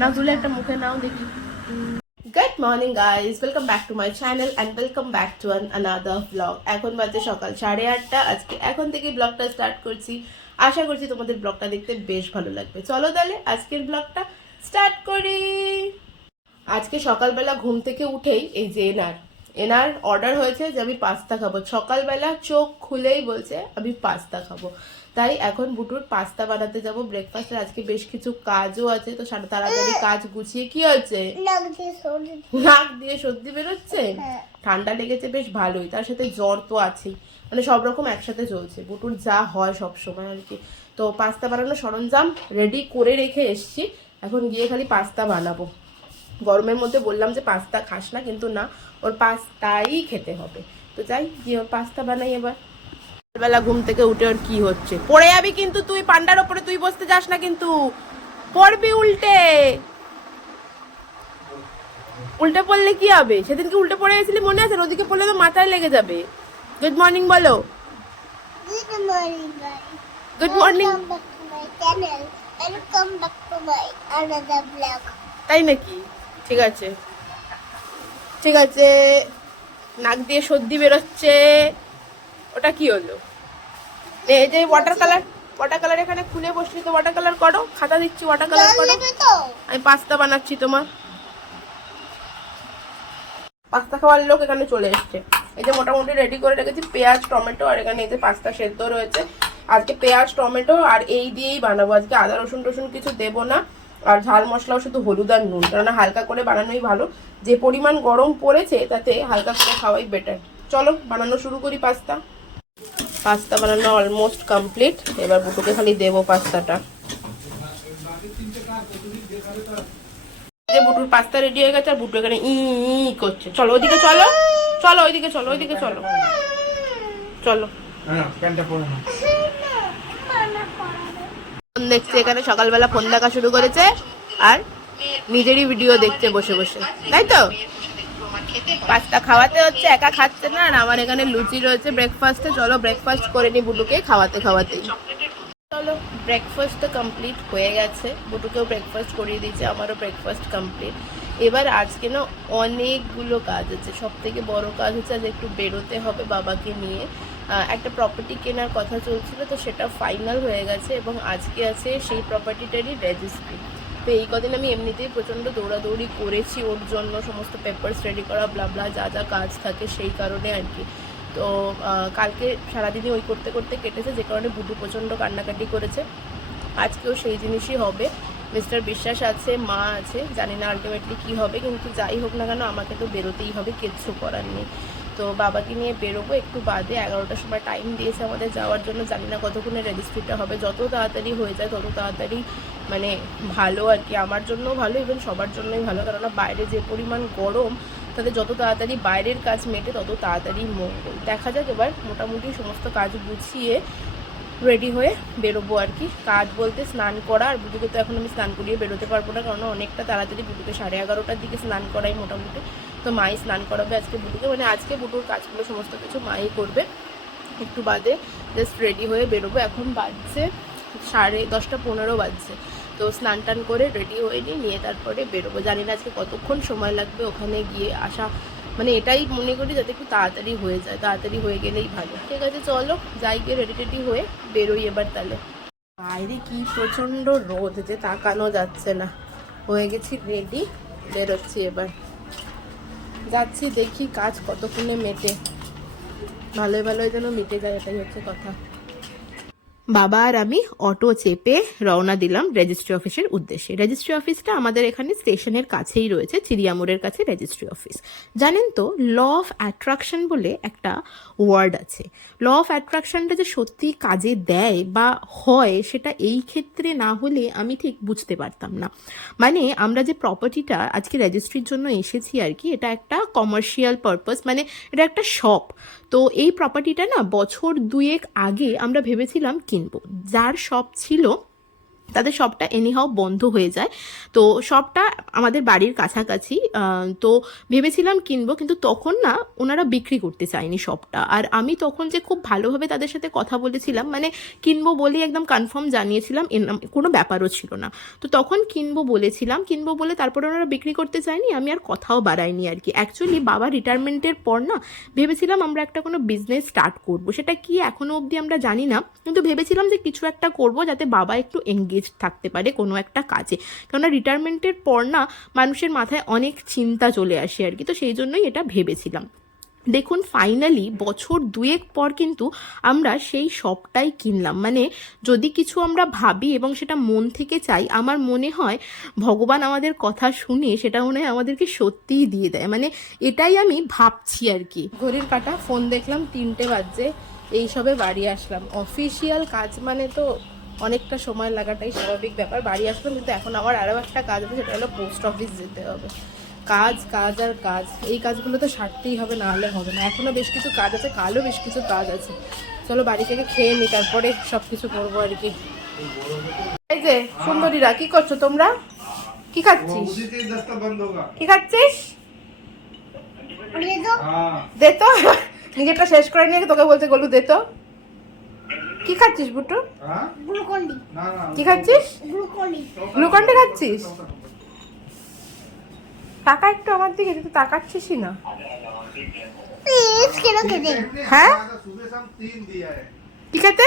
না তুলে একটা মুখে নাও দেখি। Good morning guys, welcome back to my channel and welcome back to another blog. এখন বাজে সকাল 8:30। আজকে এখন থেকে ব্লগটা স্টার্ট করছি। আশা করছি তোমাদের ব্লগটা দেখতে বেশ ভালো লাগবে। চলো তাহলে আজকের ব্লগটা স্টার্ট করি। আজকে সকালবেলা ঘুম থেকে উঠেই এই যে এনার অর্ডার হয়েছে যে আমি পাস্তা খাবো। সকালবেলা চোখ খুলেই বলছে আমি পাস্তা খাবো। তাই এখন বুটুর পাস্তা বানাতে যাব ব্রেকফাস্টের। আজকে বেশ কিছু কাজও আছে, তো তাড়াতাড়ি কাজ গুছিয়ে কি হচ্ছে, নাক দিয়ে সর্দি বেরোচ্ছে, ঠান্ডা লেগেছে বেশ ভালোই, তার সাথে জ্বর তো আছেই, মানে সব রকম একসাথে চলছে বুটুর, যা হয় সব সময় আর কি। তো পাস্তা বানানোর সরঞ্জাম রেডি করে রেখে এসছি, এখন গিয়ে খালি পাস্তা বানাবো। গরমের মধ্যে বললাম যে পাস্তা খাস না, কিন্তু না, ওর পাস্তাই খেতে হবে। তো যাই গিয়ে ওর পাস্তা বানাই এবার। সকালবেলা ঘুম থেকে উঠে ওর কি হচ্ছে, পড়ে যাবি কিন্তু তুই, পান্ডার ওপরে তুই বসতে যাস না কিন্তু, পড়বি উল্টে। উল্টে পড়লে কি হবে, সেদিনকে উল্টে পড়ে গেছিলি মনে আছে, ওদিকে পড়লে তো মাথায় লেগে যাবে। গুড মর্নিং বলো। Good morning. তাই নাকি? ঠিক আছে ঠিক আছে। নাক দিয়ে সর্দি বেরোচ্ছে, ওটা কি হলো? এই যে ওয়াটার কালার এখানে খুলে বসলি, তো ওয়াটার কালার করো, খাতা দিচ্ছি, ওয়াটার কালার করো। আমি পাস্তা বানাচ্ছি তোমার। পাস্তা খাওয়ার লোক এখানে চলে এসছে। এই যে মোটামুটি রেডি করে রেখেছি পেঁয়াজ টমেটো, আর এখানে এই যে পাস্তা সেদ্ধ রয়েছে। আজকে পেঁয়াজ টমেটো আর এই দিয়েই বানাবো, আজকে আদা রসুন টসুন কিছু দেবো না। আর ঝাল মশলাও শুধু হলুদ আর নুন, কেননা হালকা করে বানানোই ভালো। যে পরিমাণ গরম পড়েছে তাতে হালকা করে খাওয়াই বেটার। চলো বানানো শুরু করি পাস্তা। পাস্তা বানানো অলমোস্ট কমপ্লিট, এবার বুটুকে খালি দেবো পাস্তাটা। বুটুর পাস্তা রেডি হয়ে গেছে, আর বুটু এখানে ই করছে। চলো ওইদিকে চলো, চলো ওইদিকে চলো, ওইদিকে চলো, চলো। ফোন দেখছে এখানে, সকালবেলা ফোন দেখা শুরু করেছে আর নিজেরই ভিডিও দেখছে বসে বসে, তাই তো? পাস্তা খাওয়াতে হচ্ছে, একা খাচ্ছে না। আর আমার এখানে লুচি রয়েছে ব্রেকফাস্টে, চলো ব্রেকফাস্ট করে নি বুটুকে খাওয়াতে খাওয়াতে। চলো ব্রেকফাস্ট তো কমপ্লিট হয়ে গেছে, বুটুকেও ব্রেকফাস্ট করিয়ে দিয়েছে, আমারও ব্রেকফাস্ট কমপ্লিট। এবার আজকে না অনেকগুলো কাজ আছে। সব থেকে বড় কাজ হচ্ছে আজ একটু বেরোতে হবে বাবাকে নিয়ে। একটা প্রপার্টি কেনার কথা চলছিল, তো সেটা ফাইনাল হয়ে গেছে এবং আজকে আছে সেই প্রপার্টিটারই রেজিস্ট্রি। তো এই কদিন আমি এমনিতেই প্রচণ্ড দৌড়াদৌড়ি করেছি ওর জন্য, সমস্ত পেপারস রেডি করা ব্লাবলা যা যা কাজ থাকে সেই কারণে আর কি। তো কালকে সারাদিনই ওই করতে করতে কেটেছে, যে কারণে বুটু প্রচণ্ড কান্নাকাটি করেছে। আজকেও সেই জিনিসই হবে। মিস্টার বিশ্বাস আছে, মা আছে, জানি না আলটিমেটলি কী হবে, কিন্তু যাই হোক না কেন আমাকে তো বেরোতেই হবে, কিচ্ছু করার নেই। তো বাবাকে নিয়ে বেরোবো একটু বাদে, 11টার সময় টাইম দিয়েছে আমাদের যাওয়ার জন্য। জানি না কতক্ষণে রেজিস্ট্রিটা হবে, যত তাড়াতাড়ি হয়ে যায় তত তাড়াতাড়ি মানে ভালো আর কি, আমার জন্যও ভালো, ইভেন সবার জন্যই ভালো, কেননা বাইরে যে পরিমাণ গরম, তাদের যত তাড়াতাড়ি বাইরের কাজ মেটে তত তাড়াতাড়ি মঙ্গল। দেখা যাক, এবার মোটামুটি সমস্ত কাজ গুছিয়ে রেডি হয়ে বেরোবো আর কি। কাজ বলতে স্নান করা, আর বুটুকে তো এখন আমি স্নান করিয়ে বেরোতে পারবো না, কারণ অনেকটা তাড়াতাড়ি, বুটুকে 11:30টার দিকে স্নান করাই মোটামুটি। তো মাই স্নান করাবে আজকে বুটুকে, মানে আজকে বুটুর কাজগুলো সমস্ত কিছু মাই করবে। একটু বাদে জাস্ট রেডি হয়ে বেরোবো। এখন বাজছে 10:15 বাজছে। তো স্নান টান করে রেডি হয়ে নিয়ে তারপরে বেরোবো। জানি না আজকে কতক্ষণ সময় লাগবে ওখানে গিয়ে আসা, মানে এটাই মনে করি যাতে একটু তাড়াতাড়ি হয়ে যায়, তাড়াতাড়ি হয়ে গেলেই ভালো। ঠিক আছে চলো যাই, গিয়ে রেডি টেডি হয়ে বেরোই এবার তাহলে। বাইরে কি প্রচণ্ড রোদ যে তাকানো যাচ্ছে না। হয়ে গেছি রেডি, বেরোচ্ছি এবার। যাচ্ছি, দেখি কাজ কতক্ষণে মেটে, ভালোই ভালোই যেন মিটে যায়, এটাই হচ্ছে কথা। বাবা আর আমি অটো চেপে রওনা দিলাম রেজিস্ট্রি অফিসের উদ্দেশ্যে। রেজিস্ট্রি অফিসটা আমাদের এখানে স্টেশনের কাছেই রয়েছে, চিড়িয়ামোড়ের কাছে রেজিস্ট্রি অফিস। জানেন তো, ল অফ অ্যাট্রাকশন বলে একটা ওয়ার্ড আছে। ল অফ অ্যাট্রাকশনটা যে সত্যি কাজে দেয় বা হয়, সেটা এই ক্ষেত্রে না হলে আমি ঠিক বুঝতে পারতাম না। মানে আমরা যে প্রপার্টিটা আজকে রেজিস্ট্রির জন্য এসেছি আর কি, এটা একটা কমার্শিয়াল পারপাস, মানে এটা একটা শপ। তো এই প্রপার্টিটা না বছর 2 আগে আমরা ভেবেছিলাম কিনবো। যার শপ ছিল তাদের শপটা এনিহাও বন্ধ হয়ে যায়। তো শপটা আমাদের বাড়ির কাছাকাছি, তো ভেবেছিলাম কিনবো, কিন্তু তখন না ওনারা বিক্রি করতে চায়নি শপটা। আর আমি তখন যে খুব ভালোভাবে তাদের সাথে কথা বলেছিলাম, মানে কিনবো বলে একদম কনফার্ম জানিয়েছিলাম, কোনো ব্যাপারও ছিল না। তো তখন কিনবো বলেছিলাম, কিনবো বলে তারপরে ওনারা বিক্রি করতে চায়নি, আমি আর কথাও বাড়াইনি আর কি। অ্যাকচুয়ালি বাবা রিটায়ারমেন্টের পর না ভেবেছিলাম আমরা একটা কোনো বিজনেস স্টার্ট করব, সেটা কি এখনো অবধি আমরা জানি না, কিন্তু ভেবেছিলাম যে কিছু একটা করব যাতে বাবা একটু এঙ্গেজ থাকতে পারে কোনো একটা কাজে। কেননা রিটায়ারমেন্টের পর না মানুষের মাথায় অনেক চিন্তা চলে আসে আর কি, তো সেই জন্যই এটা ভেবেছিলাম। দেখুন ফাইনালি বছর দুয়েক পর কিন্তু আমরা সেই শপটাই কিনলাম। মানে যদি কিছু আমরা ভাবি এবং সেটা মন থেকে চাই, আমার মনে হয় ভগবান আমাদের কথা শুনে সেটা মনে হয় আমাদেরকে সত্যিই দিয়ে দেয়। মানে এটাই আমি ভাবছি আর কি। ঘড়ির কাঁটা, ফোন দেখলাম 3টে বাজে, এইসবে বাড়ি আসলাম। অফিসিয়াল কাজ মানে তো অনেকটা সময় লাগাটাই স্বাভাবিক ব্যাপার। বাড়ি আসলাম, কিন্তু এখন আমার আরও একটা কাজ আছে, সেটা হলো পোস্ট অফিস যেতে হবে। কাজ কাজ আর কাজ, এই কাজগুলো তো সারতেই হবে, না হলে হবে না। এখনও বেশ কিছু কাজ আছে, কালও বেশ কিছু কাজ আছে। চলো বাড়ি থেকে খেয়ে নিই, তারপরে সব কিছু করবো আর কি। এই যে সুন্দরীরা, কি করছো তোমরা? কি খাচ্ছিস? কি খাচ্ছিস? দে তো, নিজেরটা শেষ করে নিয়ে তোকে বলছে গলু দে তো। কি খাচ্ছিস বুটু? কি খাচ্ছিস? গ্লুকন্ডি খাচ্ছিস? টাকা একটু আমার দিকে, তুই তো তাকাচ্ছিসই না। হ্যাঁ কি খেতে?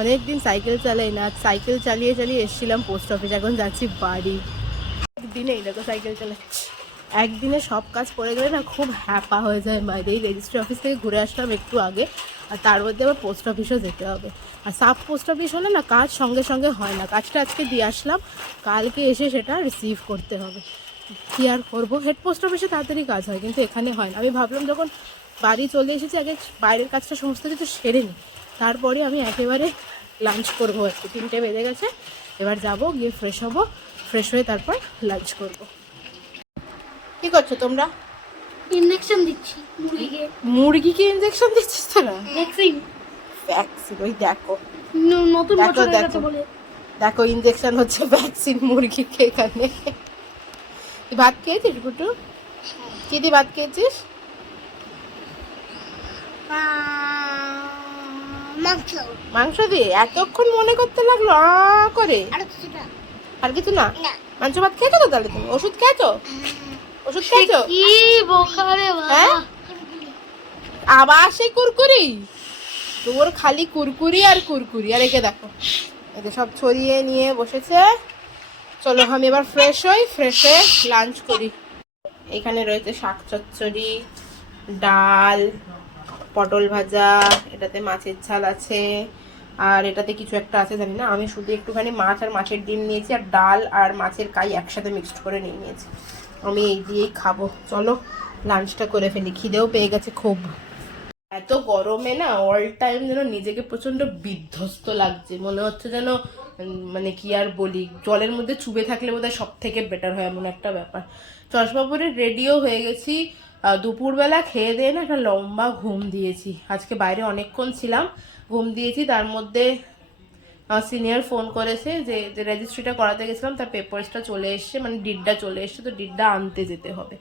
অনেকদিন সাইকেল চালাই না, সাইকেল চালিয়ে চালিয়ে এসেছিলাম পোস্ট অফিস, এখন যাচ্ছি বাড়ি। একদিনে এই দেখো সাইকেল চালাচ্ছি। একদিনে সব কাজ করে গেলে না খুব হ্যাপা হয়ে যায় মায়ের। এই রেজিস্ট্রি অফিস থেকে ঘুরে আসলাম একটু আগে, আর তার মধ্যে আবার পোস্ট অফিসও যেতে হবে। আর সাব পোস্ট অফিস হলে না কাজ সঙ্গে সঙ্গে হয় না। কাজটা আজকে দিয়ে আসলাম, কালকে এসে সেটা রিসিভ করতে হবে। কী আর করবো, হেড পোস্ট অফিসে তাড়াতাড়ি কাজ হয়, কিন্তু এখানে হয় না। আমি ভাবলাম যখন বাড়ি চলে এসেছি আগে বাইরের কাজটা সমস্ত কিছু সেরে নিই, তারপরে আমি একেবারে লাঞ্চ করবো আর কি। 3টে বেজে গেছে, এবার যাব, গিয়ে ফ্রেশ হব, ফ্রেশ হয়ে তারপর লাঞ্চ করব। কি করছো তোমরা? ইনজেকশন দিচ্ছি মুরগিকে। মুরগিকে ইনজেকশন দিচ্ছিস তোরা? ভ্যাকসিন। ভ্যাকসিন? ওই দেখো নতুন দেখো বছর দেখো বলে দেখো ইনজেকশন হচ্ছে, ভ্যাকসিন মুরগিকে এখানে। তুই ভাত খেয়েছিস গুটু? কি দিয়ে ভাত খেয়েছিস? মাংস। মাংস দিয়ে? এতক্ষণ মনে করতে লাগলো করে। আর কিছু না? মাংস ভাত খেয়েছো তো তাহলে? তুমি ওষুধ খেয়েছো? ওষুধ খেয়েছো? কি বোকারে হ্যাঁ, আবার সেই কুরকুরি? তোর খালি কুরকুরি আর কুরকুরি। আর একে দেখো, এদের সব ছড়িয়ে নিয়ে বসেছে। চলো আমি এবার ফ্রেশ হই, ফ্রেশ হয়ে লাঞ্চ করি। এখানে রয়েছে শাক চচ্চড়ি, ডাল, পটল ভাজা, এটাতে মাছের ঝাল আছে, আর এটাতে কিছু একটা আছে জানি না। আমি শুধু একটুখানি মাছ আর মাছের ডিম নিয়েছি, আর ডাল আর মাছের কাই একসাথে মিক্সড করে নিয়ে নিয়েছি। আমি এই দিয়েই খাবো। চলো লাঞ্চটা করে ফেলি, খিদেও পেয়ে গেছে খুব। এত গরমে না অল টাইম যেন নিজেকে প্রচন্ড বিধ্বস্ত লাগছে, মনে হচ্ছে যেন মানে কি আর বলি, জলের মধ্যে চুবে থাকলে বোধহয় সব থেকে বেটার হয়, এমন একটা ব্যাপার। চশমা পরে রেডিও হয়ে গেছি। দুপুরবেলা খেয়ে দিয়ে না একটা লম্বা ঘুম দিয়েছি। আজকে বাইরে অনেকক্ষণ ছিলাম, ঘুম দিয়েছি। তার মধ্যে সিনিয়র ফোন করেছে যে রেজিস্ট্রিটা করাতে গেছিলাম তার পেপারসটা চলে এসছে, মানে ডিডটা চলে এসছে, তো ডিডটা আনতে যেতে হবে।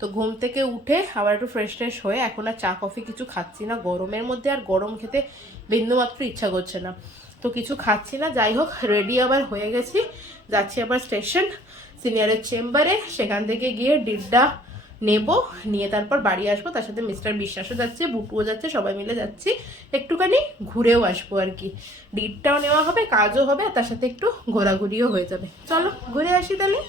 তো ঘুম থেকে উঠে আবার একটু ফ্রেশ ট্রেশ হয়ে এখন আর চা কফি কিছু খাচ্ছি না, গরমের মধ্যে আর গরম খেতে বিন্দুমাত্র ইচ্ছা করছে না, তো কিছু খাচ্ছি না। যাই হোক রেডি আবার হয়ে গেছি, যাচ্ছি আবার স্টেশন সিনিয়রের চেম্বারে, সেখান থেকে গিয়ে ডিডটা নেব, নিয়ে তারপর বাড়ি আসবো। তার সাথে মিস্টার বিশ্বাসও যাচ্ছে, বুটুও যাচ্ছে, সবাই মিলে যাচ্ছি, একটুখানি ঘুরেও আসবো আর কি। ডিডটাও নেওয়া হবে, কাজও হবে, আর তার সাথে একটু ঘোরাঘুরিও হয়ে যাবে। চলো ঘুরে আসি তাহলে।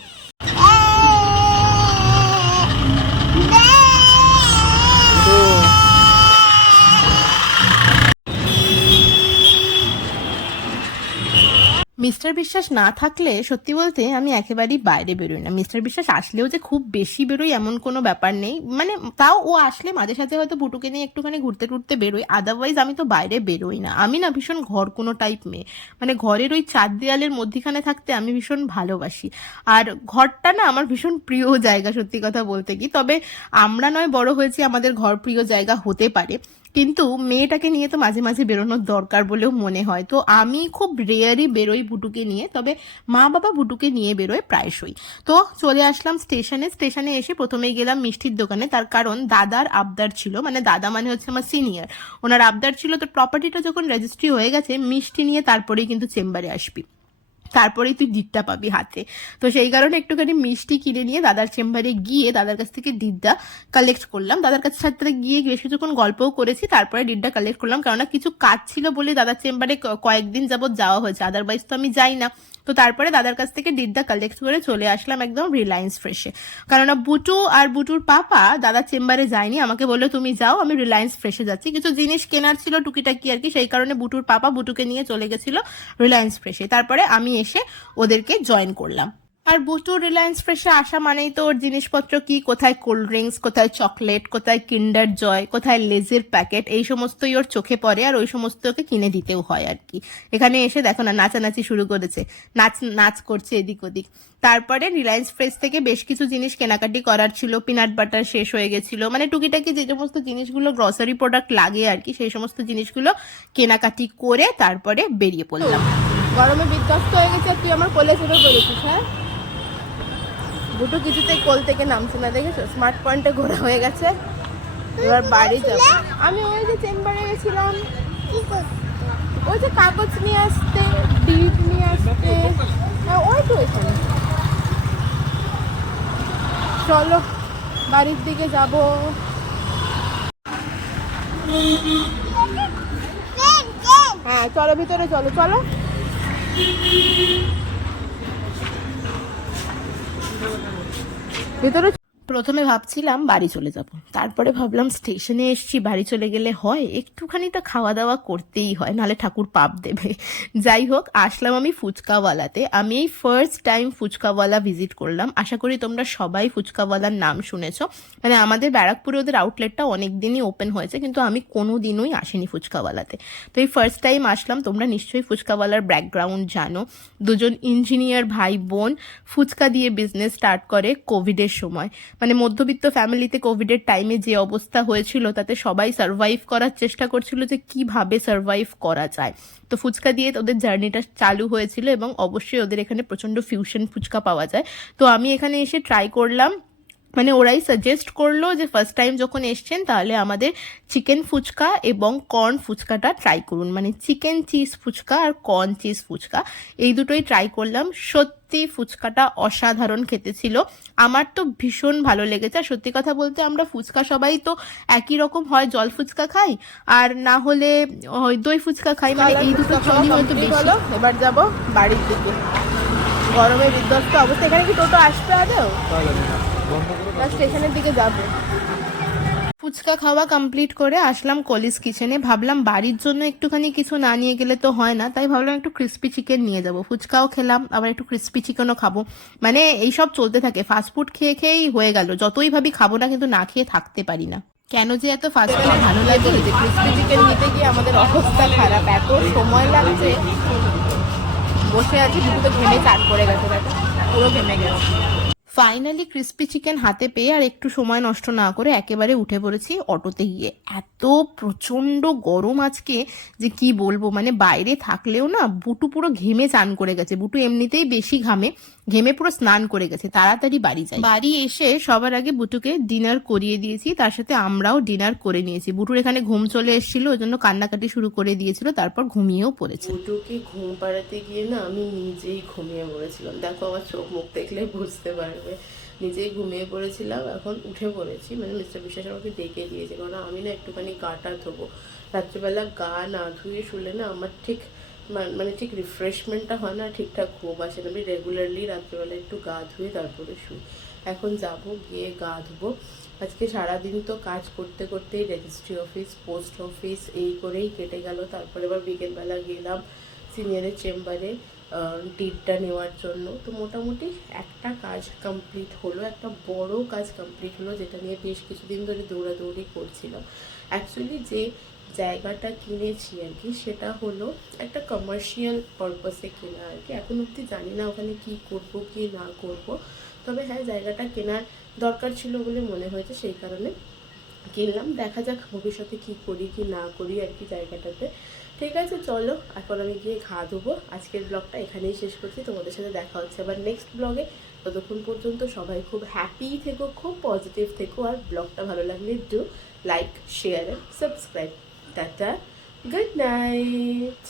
মিস্টার বিশ্বাস না থাকলে সত্যি বলতে আমি একেবারেই বাইরে বেরোই না। মিস্টার বিশ্বাস আসলেও যে খুব বেশি বেরোই এমন কোনো ব্যাপার নেই, মানে তাও ও আসলে মাঝে সাঝে হয়তো বুটুকে নিয়ে একটুখানি ঘুরতে টুরতে বেরোই, আদারওয়াইজ আমি তো বাইরে বেরোই না। আমি না ভীষণ ঘর কোনো টাইপ মেয়ে, মানে ঘরের ওই 4 দেয়ালের মধ্যিখানে থাকতে আমি ভীষণ ভালোবাসি। আর ঘরটা না আমার ভীষণ প্রিয় জায়গা সত্যি কথা বলতে কি। তবে আমরা নয় বড় হয়েছি, আমাদের ঘর প্রিয় জায়গা হতে পারে, কিন্তু মেয়েটাকে নিয়ে তো মাঝে মাঝে বেরোনোর দরকার বলেও মনে হয়, তো আমি খুব রেয়ারই বেরোই বুটুকে নিয়ে, তবে মা বাবা বুটুকে নিয়ে বেরোয় প্রায়শই। তো চলে আসলাম স্টেশনে এসে প্রথমেই গেলাম মিষ্টির দোকানে, তার কারণ দাদার আবদার ছিল, মানে দাদা মানে হচ্ছে আমার সিনিয়র, ওনার আবদার ছিল তো প্রপার্টিটা যখন রেজিস্ট্রি হয়ে গেছে মিষ্টি নিয়ে তারপরেই কিন্তু চেম্বারে আসবি, তারপরেই তুই ডিডটা পাবি হাতে। তো সেই কারণে একটুখানি মিষ্টি কিনে নিয়ে দাদার চেম্বারে গিয়ে দাদার কাছ থেকে ডিডটা কালেক্ট করলাম, দাদার কাছে সাথে গিয়ে বেশ কিছুক্ষণ গল্পও করেছি, তারপরে ডিডটা কালেক্ট করলাম, কেননা কিছু কাজ ছিল বলে দাদার চেম্বারে কয়েকদিন যাবত যাওয়া হয়েছে, আদারওয়াইজ তো আমি যাই না। তো তারপরে দাদার কাছ থেকে ডিডটা কালেক্ট করে চলে আসলাম একদম রিলায়েন্স ফ্রেশে, কেননা বুটু আর বুটুর পাপা দাদার চেম্বারে যায়নি, আমাকে বললো তুমি যাও, আমি রিলায়েন্স ফ্রেশে যাচ্ছি, কিছু জিনিস কেনার ছিল টুকিটাকি আর কি, সেই কারণে বুটুর পাপা বুটুকে নিয়ে চলে গেছিল রিলায়েন্স ফ্রেশে, তারপরে আমি এসে ওদেরকে জয়েন করলাম। আর বুটু রিলায়েন্স ফ্রেশে আসা মানেই তো ওর জিনিসপত্র কি, কোথায় কোল্ড ড্রিঙ্কস, কোথায় চকলেট, কোথায় কিন্ডার জয়, কোথায় লেজের প্যাকেট, এই সমস্তই ওর চোখে পড়ে আর ওই সমস্ত ওকে কিনে দিতেও হয় আর কি। এখানে এসে দেখো না নাচানাচি শুরু করেছে, নাচ করছে এদিক ওদিক। তারপরে রিলায়েন্স ফ্রেশ থেকে বেশ কিছু জিনিস কেনাকাটি করার ছিল, পিনাট বাটার শেষ হয়ে গেছিল, মানে টুকিটাকি যে সমস্ত জিনিসগুলো গ্রসারি প্রোডাক্ট লাগে আর কি, সেই সমস্ত জিনিসগুলো কেনাকাটি করে তারপরে বেরিয়ে পড়লাম। গরমে বিধ্বস্ত হয়ে গেছে আর তুই আমার কোলে চেপে পড়েছিস। হ্যাঁ, বুটু কিছুতেই কোল থেকে নামছে না, দেখেছো স্মার্ট পয়েন্টে ঘোরা হয়ে গেছে, এবার বাড়ি যাবো। আমি ওই যে চেম্বারে গেছিলাম, ওই যে কাগজ নিয়ে আসতে, ডিট নিয়ে আসতে, ওই তো এখানে। চলো বাড়ির দিকে যাব। হ্যাঁ চলো ভিতরে, চলো চলো। ভিতরে প্রথমে ভাবছিলাম বাড়ি চলে যাব, তারপরে ভাবলাম স্টেশনে এসছি, বাড়ি চলে গেলে হয়, একটুখানি তো খাওয়া দাওয়া করতেই হয়, নাহলে ঠাকুর পাপ দেবে। যাই হোক, আসলাম আমি ফুচকাওয়ালাতে। আমি এই ফার্স্ট টাইম ফুচকাওয়ালা ভিজিট করলাম, আশা করি তোমরা সবাই ফুচকাওয়ালার নাম শুনেছো, মানে আমাদের ব্যারাকপুরে ওদের আউটলেটটা অনেক দিনই ওপেন হয়েছে, কিন্তু আমি কোনো দিনই আসিনি ফুচকাওয়ালাতে। তো এই ফার্স্ট টাইম আসলাম। তোমরা নিশ্চয়ই ফুচকাওয়ালার ব্যাকগ্রাউন্ড জানো, দুজন ইঞ্জিনিয়ার ভাই বোন ফুচকা দিয়ে বিজনেস স্টার্ট করে কোভিডের সময়, মানে মধ্যবিত্ত ফ্যামিলিতে কোভিডের টাইমে যে অবস্থা হয়েছিল তাতে সবাই সার্ভাইভ করার চেষ্টা করছিল যে কিভাবে সার্ভাইভ করা যায়। তো ফুচকা দিয়ে ওদের জার্নিটা চালু হয়েছিল এবং অবশ্যই ওদের এখানে প্রচণ্ড ফিউশন ফুচকা পাওয়া যায়। তো আমি এখানে এসে ট্রাই করলাম, মানে ওরাই সাজেস্ট করলো যে ফার্স্ট টাইম যখন এসছেন তাহলে আমাদের চিকেন ফুচকা এবং কর্ন ফুচকাটা ট্রাই করুন, মানে চিকেন চিজ ফুচকা আর কর্ন চিজ ফুচকা এই দুটোই ট্রাই করলাম। সত্যি ফুচকাটা অসাধারণ খেতে ছিল, আমার তো ভীষণ ভালো লেগেছে। আর সত্যি কথা বলতে আমরা ফুচকা সবাই তো একই রকম, হয় জল ফুচকা খাই আর না হলে দই ফুচকা খাই, মানে এই দুটো চলই হয়তো বেশি। এবার যাব বাড়ির দিকে, গরমে বিধ্বস্ত অবস্থা। এখানে কি টোটো আসবে আদেও? স্টেশনের দিকে যাব। ফুচকা খাওয়া কমপ্লিট করে আসলাম কলিজ কিচেনে, ভাবলাম বাড়ির জন্য একটুখানি কিছু না নিয়ে গেলে তো হয় না, তাই ভাবলাম একটু ক্রিস্পি চিকেন নিয়ে যাব। ফুচকাও খেলাম, আবার একটু ক্রিস্পি চিকেনও খাবো, মানে এইসব চলতে থাকে, ফাস্টফুড খেয়ে খেয়েই হয়ে গেল, যতই ভাবি খাবো না কিন্তু না খেয়ে থাকতে পারি না। কেন যে এত ফাস্টফুড ভালো লাগে, ক্রিস্পি চিকেন নিতে গিয়ে আমাদের অবস্থা খারাপ, এত সময় লাগছে। বসে আছি, দুটো ঘেমে চান করে গেছে, পুরো ঘেমে গেছে। ফাইনালি ক্রিস্পি চিকেন হাতে পেয়ে আর একটু সময় নষ্ট না করে একেবারে উঠে পড়েছি অটোতে গিয়ে। এত প্রচণ্ড গরম আজকে যে কি বলবো, মানে বাইরে থাকলেও না বুটু পুরো ঘেমে চান করে গেছে, বুটু এমনিতেই বেশি ঘেমে পুরো স্নান করে গেছে। তাড়াতাড়ি বাড়ি যাই। বাড়ি এসে সবার আগে বুটুকে ডিনার করিয়ে দিয়েছি, তার সাথে আমরাও ডিনার করে নিয়েছি। বুটুর এখানে ঘুম চলে এসেছিল, ওই জন্য কান্নাকাটি শুরু করে দিয়েছিল, তারপর ঘুমিয়েও পড়েছে। বুটুকে ঘুম পাড়াতে গিয়ে না আমি নিজেই ঘুমিয়ে পড়েছিলাম, দেখো আমার চোখ মুখ দেখলে বুঝতে পারবে, নিজেই ঘুমিয়ে পড়েছিলাম। এখন উঠে পড়েছি, মানে মিস্টার বিশ্বাস আমাকে ডেকে দিয়েছে, কারণ আমি না একটুখানি গাটা ধোবো। রাত্রিবেলা গা না ধুয়ে শুলে না আমার ঠিক মানে ঠিক রিফ্রেশমেন্টটা হয় না, ঠিকঠাক ঘুম আসে না। আমি রেগুলারলি রাত্রিবেলা একটু গা ধুয়ে তারপরে শুই। এখন যাব, গিয়ে গা ধুবো। আজকে সারাদিন তো কাজ করতে করতেই রেজিস্ট্রি অফিস, পোস্ট অফিস এই করেই কেটে গেল। তারপরে আবার বিকেলবেলা গেলাম সিনিয়রের চেম্বারে ডিটটা নেওয়ার জন্য। তো মোটামুটি একটা কাজ কমপ্লিট হলো, একটা বড় কাজ কমপ্লিট হলো, যেটা নিয়ে বেশ কিছুদিন ধরে দৌড়াদৌড়ি করছিলাম। অ্যাকচুয়ালি যে জায়গাটা কিনেছি আর কি, সেটা হলো একটা কমার্শিয়াল পারপাসে কেনা আর কি। এখন অবধি জানি না ওখানে কি করব কি না করব, তবে হ্যাঁ জায়গাটা কেনার দরকার ছিল বলে মনে হয়েছে, সেই কারণে কিনলাম। দেখা যাক ভবিষ্যতে কি করি কি না করি আর কি জায়গাটাতে। ঠিক আছে, চলো এখন আমি গিয়ে ঘা ধোবো। আজকের ব্লগটা এখানেই শেষ করছি, তোমাদের সাথে দেখা হচ্ছে আবার নেক্সট ব্লগে। ততক্ষণ পর্যন্ত সবাই খুব হ্যাপি থেকো, খুব পজিটিভ থেকো, আর ব্লগটা ভালো লাগলে do like, share and subscribe. Tata, good night.